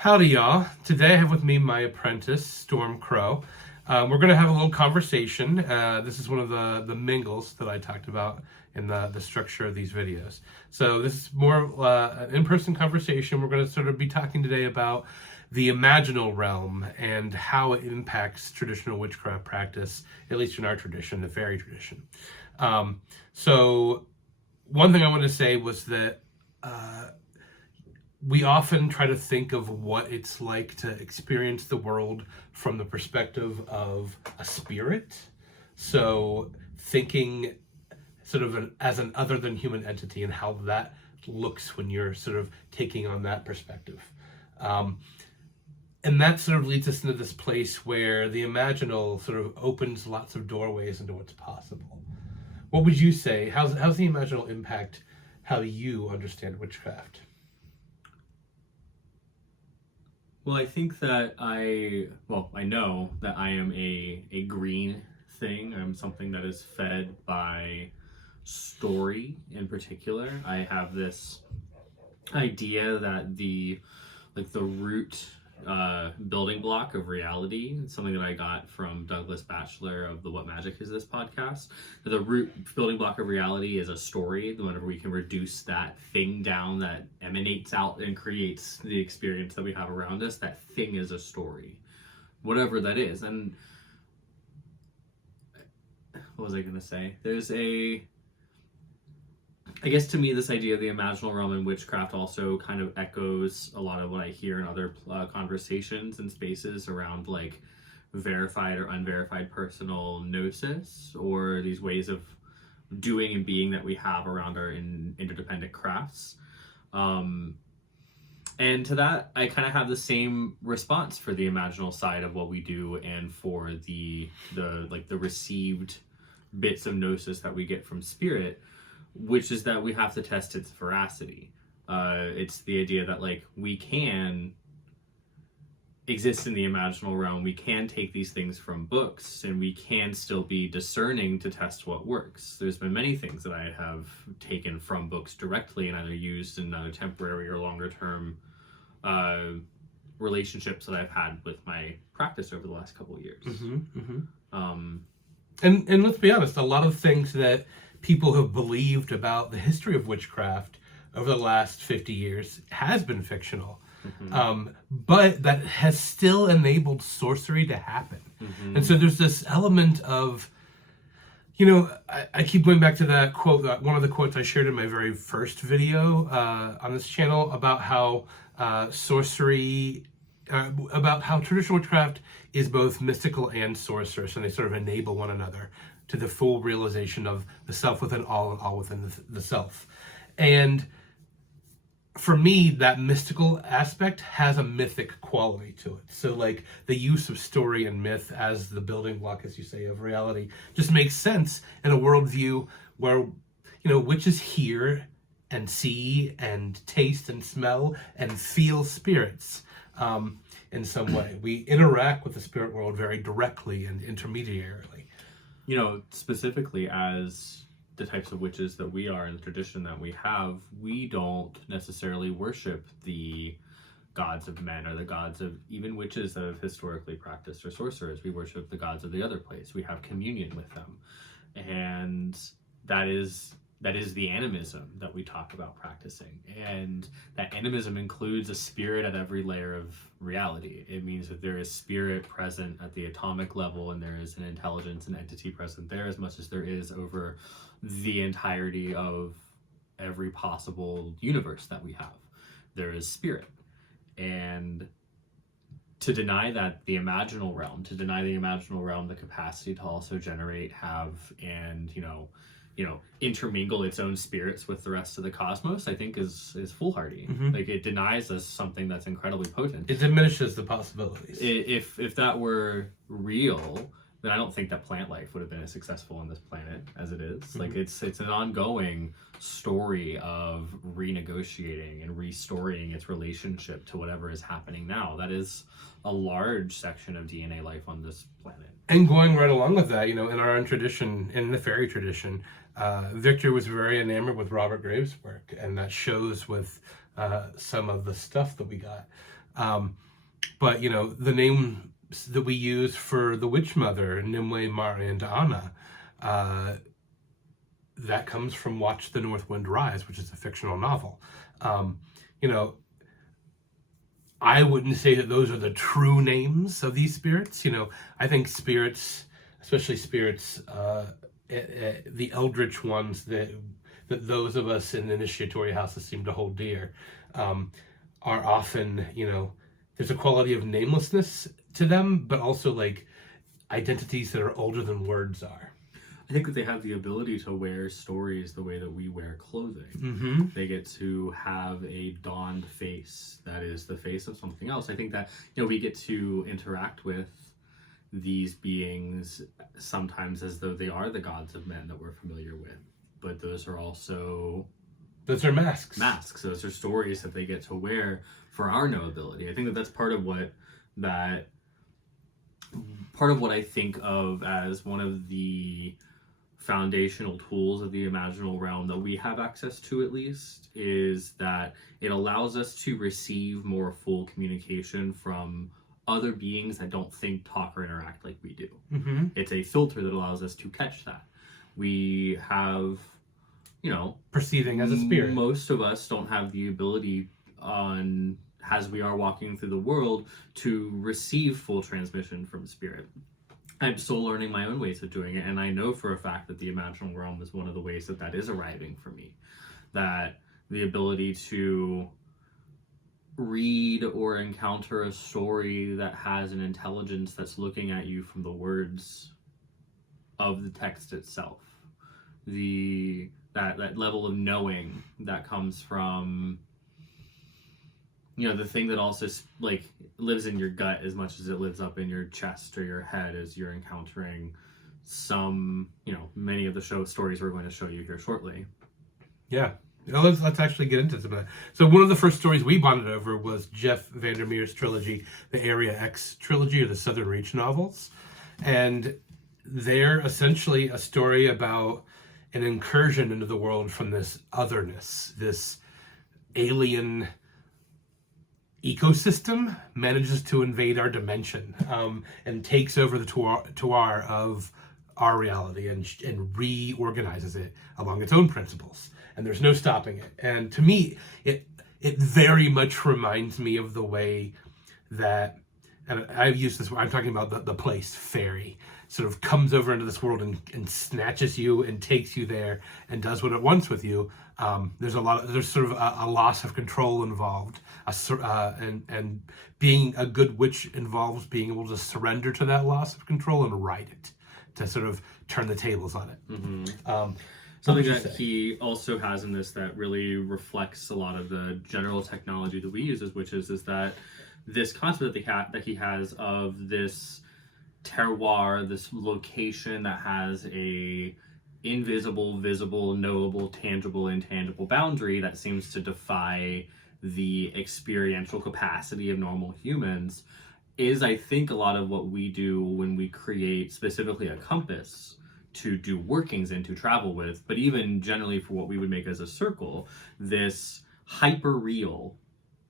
Howdy, y'all. Today I have with me my apprentice, Stormcrow. We're going to have a little conversation. This is one of the mingles that I talked about in the structure of these videos. So this is more an in-person conversation. We're going to sort of be talking today about the imaginal realm and how it impacts traditional witchcraft practice, at least in our tradition, the fairy tradition. So one thing I wanted to say was that we often try to think of what it's like to experience the world from the perspective of a spirit. So thinking sort of as an other than human entity and how that looks when you're sort of taking on that perspective. And that sort of leads us into this place where the imaginal sort of opens lots of doorways into what's possible. What would you say? How's the imaginal impact how you understand witchcraft? Well, I think that I know that I am a green thing. I'm something that is fed by story in particular. I have this idea that the root building block of reality, something that I got from Douglas Batchelor of the What Magic Is This podcast. The root building block of reality is a story. Whenever we can reduce that thing down that emanates out and creates the experience that we have around us, that thing is a story, whatever that is. And what was I going to say? I guess to me, this idea of the imaginal realm in witchcraft also kind of echoes a lot of what I hear in other conversations and spaces around like verified or unverified personal gnosis, or these ways of doing and being that we have around our interdependent crafts. And to that, I kind of have the same response for the imaginal side of what we do and for the received bits of gnosis that we get from spirit, which is that we have to test its veracity. It's the idea that like we can exist in the imaginal realm, we can take these things from books, and we can still be discerning to test what works. There's been many things that I have taken from books directly and either used in either temporary or longer term relationships that I've had with my practice over the last couple of years. And let's be honest, a lot of things that people have believed about the history of witchcraft over the last 50 years has been fictional. But that has still enabled sorcery to happen. And so there's this element of, I keep going back to that quote, one of the quotes I shared in my very first video on this channel about how sorcery, about how traditional witchcraft is both mystical and sorcerous, and they sort of enable one another to the full realization of the self within all and all within the self. And for me, that mystical aspect has a mythic quality to it. So like the use of story and myth as the building block, as you say, of reality just makes sense in a worldview where, witches hear and see and taste and smell and feel spirits in some way. We interact with the spirit world very directly and intermediarily. Specifically as the types of witches that we are in the tradition that we have, we don't necessarily worship the gods of men or the gods of even witches that have historically practiced or sorcerers. We worship the gods of the other place. We have communion with them. And that is the animism that we talk about practicing. And that animism includes a spirit at every layer of reality. It means that there is spirit present at the atomic level, and there is an intelligence and entity present there as much as there is over the entirety of every possible universe that we have. There is spirit. And to deny that the imaginal realm, the capacity to also generate, have, and, intermingle its own spirits with the rest of the cosmos, I think is foolhardy. Like, it denies us something that's incredibly potent. It diminishes the possibilities. If that were real, then I don't think that plant life would have been as successful on this planet as it is. Like, it's an ongoing story of renegotiating and restoring its relationship to whatever is happening now. That is a large section of DNA life on this planet. And going right along with that, in our own tradition, in the fairy tradition, Victor was very enamored with Robert Graves' work, and that shows with some of the stuff that we got. But, the name that we use for the Witch Mother, Nimue, Mare, and Anna, that comes from Watch the North Wind Rise, which is a fictional novel. I wouldn't say that those are the true names of these spirits. I think spirits, especially spirits, the eldritch ones that those of us in initiatory houses seem to hold dear, are often, there's a quality of namelessness to them, but also like identities that are older than words are. I think that they have the ability to wear stories the way that we wear clothing. Mm-hmm. They get to have a donned face that is the face of something else. I think that, we get to interact with these beings sometimes as though they are the gods of men that we're familiar with. But those are also... Those are masks. Masks. Those are stories that they get to wear for our knowability. I think that that's part of what I think of as one of the foundational tools of the imaginal realm that we have access to, at least, is that it allows us to receive more full communication from other beings that don't think, talk, or interact like we do. Mm-hmm. It's a filter that allows us to catch that. We have, perceiving as a spirit. Most of us don't have the ability as we are walking through the world to receive full transmission from spirit. I'm still learning my own ways of doing it, and I know for a fact that the imaginal realm is one of the ways that is arriving for me. That the ability to read or encounter a story that has an intelligence that's looking at you from the words of the text itself. That level of knowing that comes from the thing that also lives in your gut as much as it lives up in your chest or your head as you're encountering many of the stories we're going to show you here shortly. Yeah. Let's actually get into some of that. So one of the first stories we bonded over was Jeff Vandermeer's trilogy, the Area X trilogy, or the Southern Reach novels. And they're essentially a story about an incursion into the world from this otherness, this alien ecosystem manages to invade our dimension, and takes over the terroir of our reality and reorganizes it along its own principles. And there's no stopping it. And to me, it very much reminds me of the way that, and I've used this, I'm talking about the place, fairy, sort of comes over into this world and snatches you and takes you there and does what it wants with you. There's sort of a loss of control involved, and being a good witch involves being able to surrender to that loss of control and ride it, to sort of turn the tables on it. Mm-hmm. Something that he also has in this that really reflects a lot of the general technology that we use as witches is that this concept that he has of this terroir, this location that has a invisible, visible, knowable, tangible, intangible boundary that seems to defy the experiential capacity of normal humans, is, I think, a lot of what we do when we create specifically a compass to do workings and to travel with, but even generally for what we would make as a circle, this hyper real,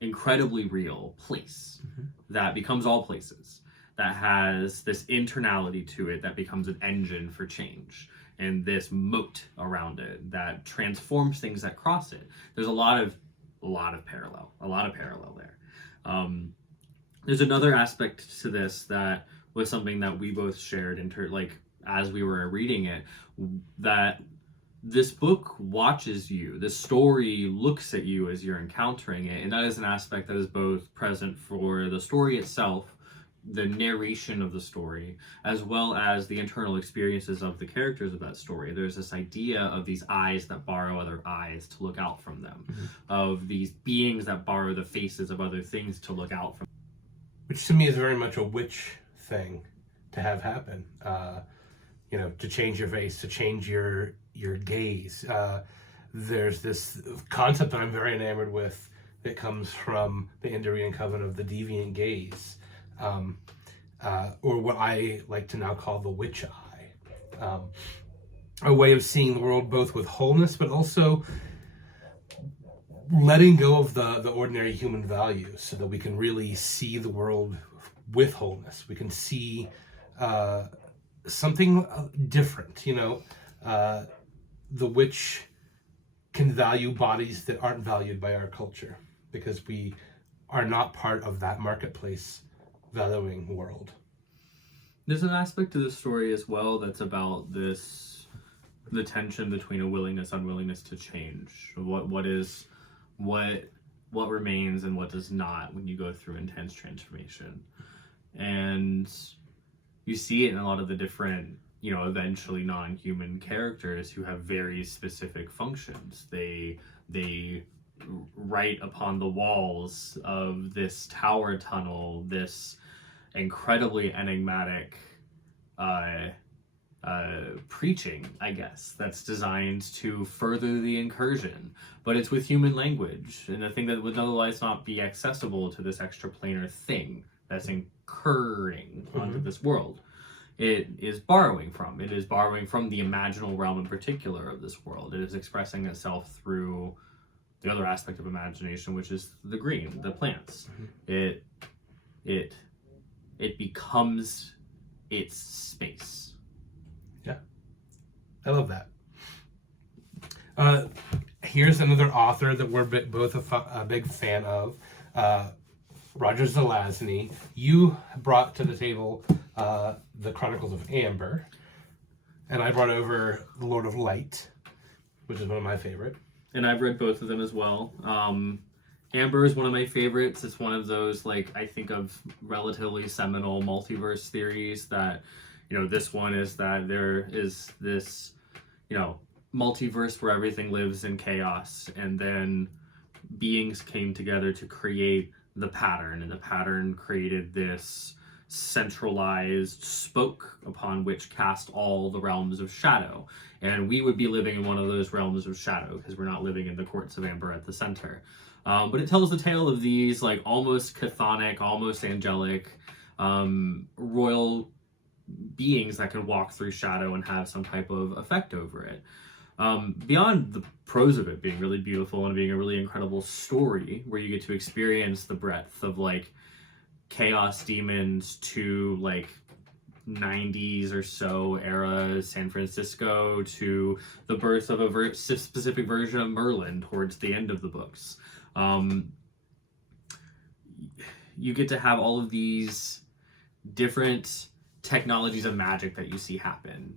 incredibly real place that becomes all places, that has this internality to it that becomes an engine for change, and this moat around it that transforms things that cross it. There's a lot of parallel there. There's another aspect to this that was something that we both shared as we were reading it, that this book watches you, this story looks at you as you're encountering it, and that is an aspect that is both present for the story itself, the narration of the story, as well as the internal experiences of the characters of that story. There's this idea of these eyes that borrow other eyes to look out from them, of these beings that borrow the faces of other things to look out from. Which to me is very much a witch thing to have happen. To change your face, to change your gaze. There's this concept that I'm very enamored with that comes from the Endymion Coven of the deviant gaze, or what I like to now call the witch eye. A way of seeing the world both with wholeness, but also letting go of the ordinary human values so that we can really see the world with wholeness. We can see something different, the witch can value bodies that aren't valued by our culture because we are not part of that marketplace valuing world. There's an aspect to the story as well that's about the tension between a willingness, unwillingness to change. What remains and what does not when you go through intense transformation. And you see it in a lot of the different, eventually non-human characters who have very specific functions. They write upon the walls of this tower tunnel, this incredibly enigmatic preaching, I guess, that's designed to further the incursion, but it's with human language, and the thing that would otherwise not be accessible to this extraplanar thing that's incurring onto this world. It is borrowing from the imaginal realm in particular of this world. It is expressing itself through the other aspect of imagination, which is the green, the plants. It becomes its space. Yeah, I love that. Here's another author that we're both a big fan of, Roger Zelazny. You brought to the table the Chronicles of Amber, and I brought over The Lord of Light, which is one of my favorite. And I've read both of them as well. Amber is one of my favorites. It's one of those, I think of relatively seminal multiverse theories that, this one is that there is this, multiverse where everything lives in chaos, and then beings came together to create the pattern, and the pattern created this centralized spoke upon which cast all the realms of shadow. And we would be living in one of those realms of shadow because we're not living in the courts of Amber at the center. But it tells the tale of these almost chthonic, almost angelic, royal beings that can walk through shadow and have some type of effect over it. Beyond the prose of it being really beautiful and being a really incredible story where you get to experience the breadth of chaos demons to 90s or so era San Francisco to the birth of a specific version of Merlin towards the end of the books. You get to have all of these different technologies of magic that you see happen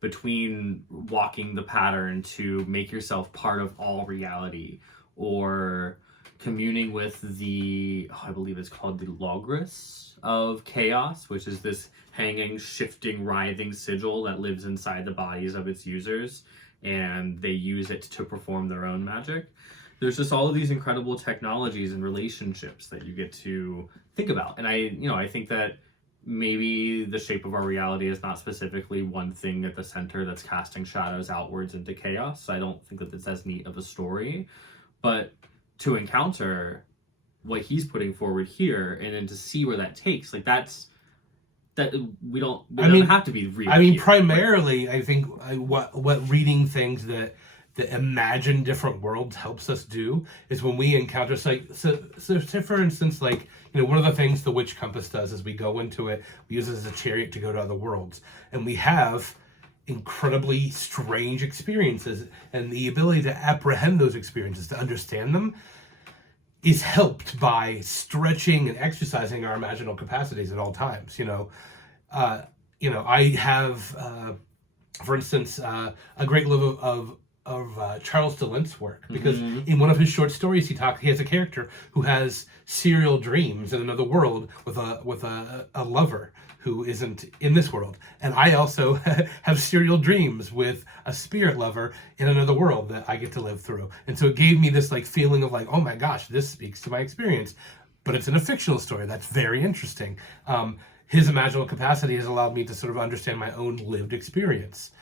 between walking the pattern to make yourself part of all reality, or communing with I believe it's called the Logris of Chaos, which is this hanging, shifting, writhing sigil that lives inside the bodies of its users, and they use it to perform their own magic. There's just all of these incredible technologies and relationships that you get to think about. And I think that maybe the shape of our reality is not specifically one thing at the center that's casting shadows outwards into chaos. I don't think that it's as neat of a story, but to encounter what he's putting forward here and then to see where that takes, that we don't have to be real. Primarily, I think what reading things that imagine different worlds helps us do is when we encounter so for instance, one of the things the Witch Compass does is we go into it, we use it as a chariot to go to other worlds, and we have incredibly strange experiences, and the ability to apprehend those experiences, to understand them, is helped by stretching and exercising our imaginal capacities at all times. I have, for instance, a great love of Charles DeLint's work, because in one of his short stories he has a character who has serial dreams in another world with a lover who isn't in this world, and I also have serial dreams with a spirit lover in another world that I get to live through. And so it gave me this feeling of oh my gosh, this speaks to my experience, but it's in a fictional story. That's very interesting. His imaginal capacity has allowed me to sort of understand my own lived experience.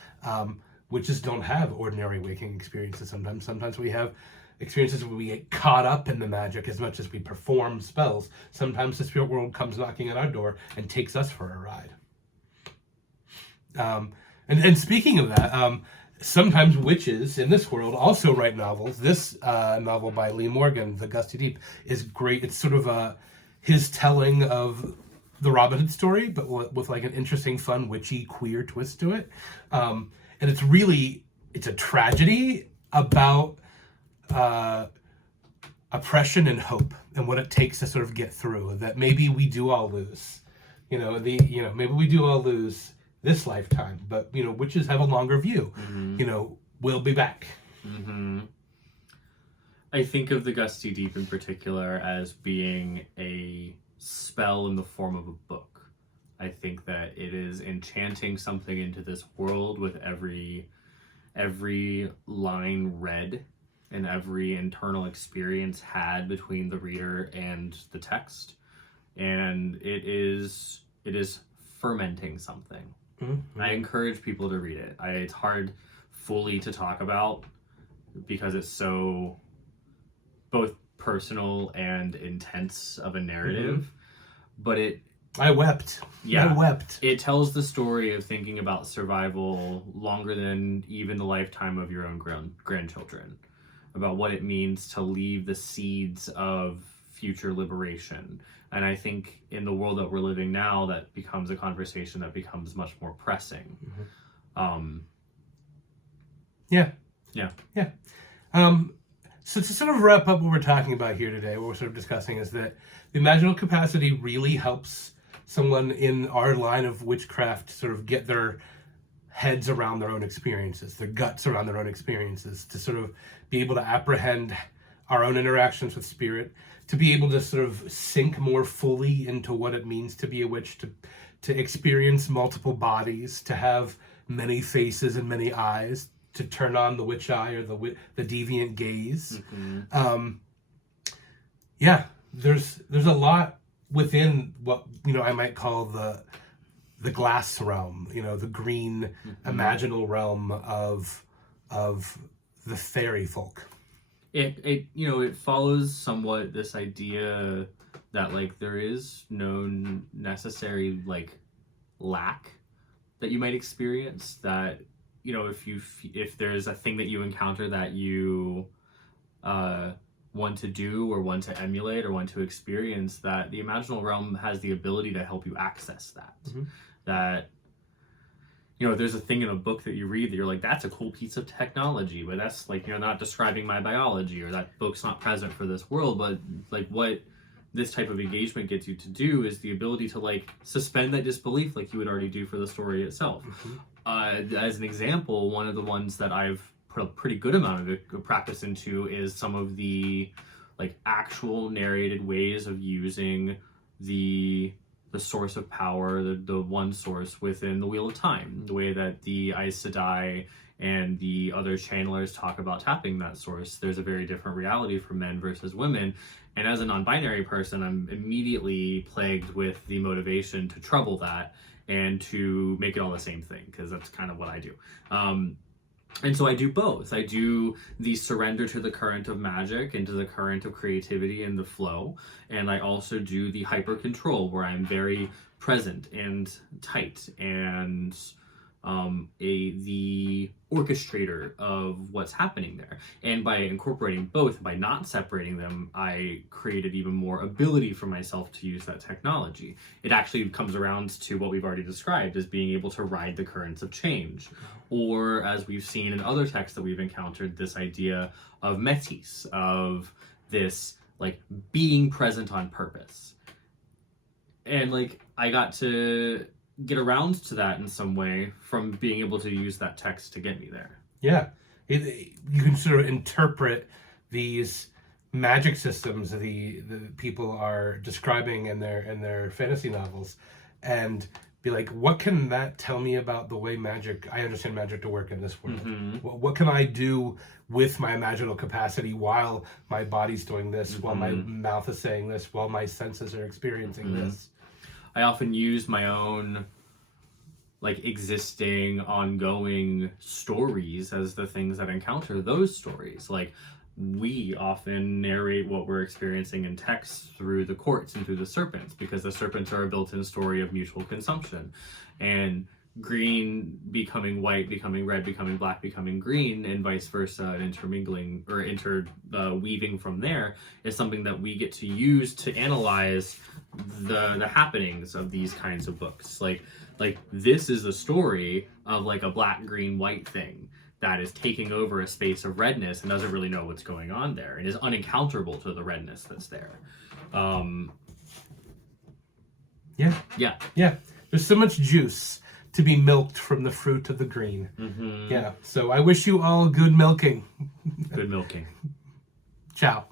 Witches don't have ordinary waking experiences sometimes. Sometimes we have experiences where we get caught up in the magic as much as we perform spells. Sometimes the spirit world comes knocking at our door and takes us for a ride. And speaking of that, sometimes witches in this world also write novels. This novel by Lee Morgan, The Gusty Deep, is great. It's sort of his telling of the Robin Hood story, but with like an interesting, fun, witchy, queer twist to it. And it's a tragedy about oppression and hope and what it takes to sort of get through. That maybe we do all lose, maybe we do all lose this lifetime, but witches have a longer view. We'll be back. I think of the Gusty Deep in particular as being a spell in the form of a book. I think that it is enchanting something into this world with every line read and every internal experience had between the reader and the text, and it is fermenting something. I encourage people to read it. It's hard fully to talk about because it's so both personal and intense of a narrative, but I wept. Yeah, I wept. It tells the story of thinking about survival longer than even the lifetime of your own grandchildren, about what it means to leave the seeds of future liberation. And I think in the world that we're living now, that becomes a conversation that becomes much more pressing. So to sort of wrap up what we're talking about here today, what we're sort of discussing is that the imaginal capacity really helps someone in our line of witchcraft sort of get their heads around their own experiences, their guts around their own experiences, to sort of be able to apprehend our own interactions with spirit, to be able to sort of sink more fully into what it means to be a witch, to experience multiple bodies, to have many faces and many eyes, to turn on the witch eye or the deviant gaze. There's a lot within what I might call the glass realm, the green imaginal realm of the fairy folk. It follows somewhat this idea that like there is no necessary like lack that you might experience, that if there's a thing that you encounter that you want to do or want to emulate or want to experience, that the imaginal realm has the ability to help you access that. That there's a thing in a book that you read that you're like, that's a cool piece of technology, but that's like, not describing my biology, or that book's not present for this world. But like what this type of engagement gets you to do is the ability to like suspend that disbelief like you would already do for the story itself. As an example, one of the ones that I've put a pretty good amount of practice into is some of the like actual narrated ways of using the source of power, the one source within the Wheel of Time, the way that the Aes Sedai and the other channelers talk about tapping that source. There's a very different reality for men versus women. And as a non-binary person, I'm immediately plagued with the motivation to trouble that and to make it all the same thing, because that's kind of what I do. And so I do both. I do the surrender to the current of magic and to the current of creativity and the flow. And I also do the hyper control, where I'm very present and tight and the orchestrator of what's happening there. And by incorporating both, by not separating them, I created even more ability for myself to use that technology. It actually comes around to what we've already described as being able to ride the currents of change. Or, as we've seen in other texts that we've encountered, this idea of metis, of this like being present on purpose. And like I got to get around to that in some way from being able to use that text to get me there. Yeah, you can sort of interpret these magic systems the people are describing in their fantasy novels, and be like, what can that tell me about the way I understand magic to work in this world? What can I do with my imaginal capacity while my body's doing this, while my mouth is saying this, while my senses are experiencing this? I often use my own like existing ongoing stories as the things that encounter those stories. Like we often narrate what we're experiencing in text through the courts and through the serpents, because the serpents are a built-in story of mutual consumption. And green becoming white, becoming red, becoming black, becoming green, and vice versa, and intermingling or weaving from there is something that we get to use to analyze the happenings of these kinds of books. Like this is the story of like a black, green, white thing that is taking over a space of redness and doesn't really know what's going on there and is unencounterable to the redness that's there. Yeah. There's so much juice to be milked from the fruit of the green. Mm-hmm. Yeah. So I wish you all good milking. Good milking. Ciao.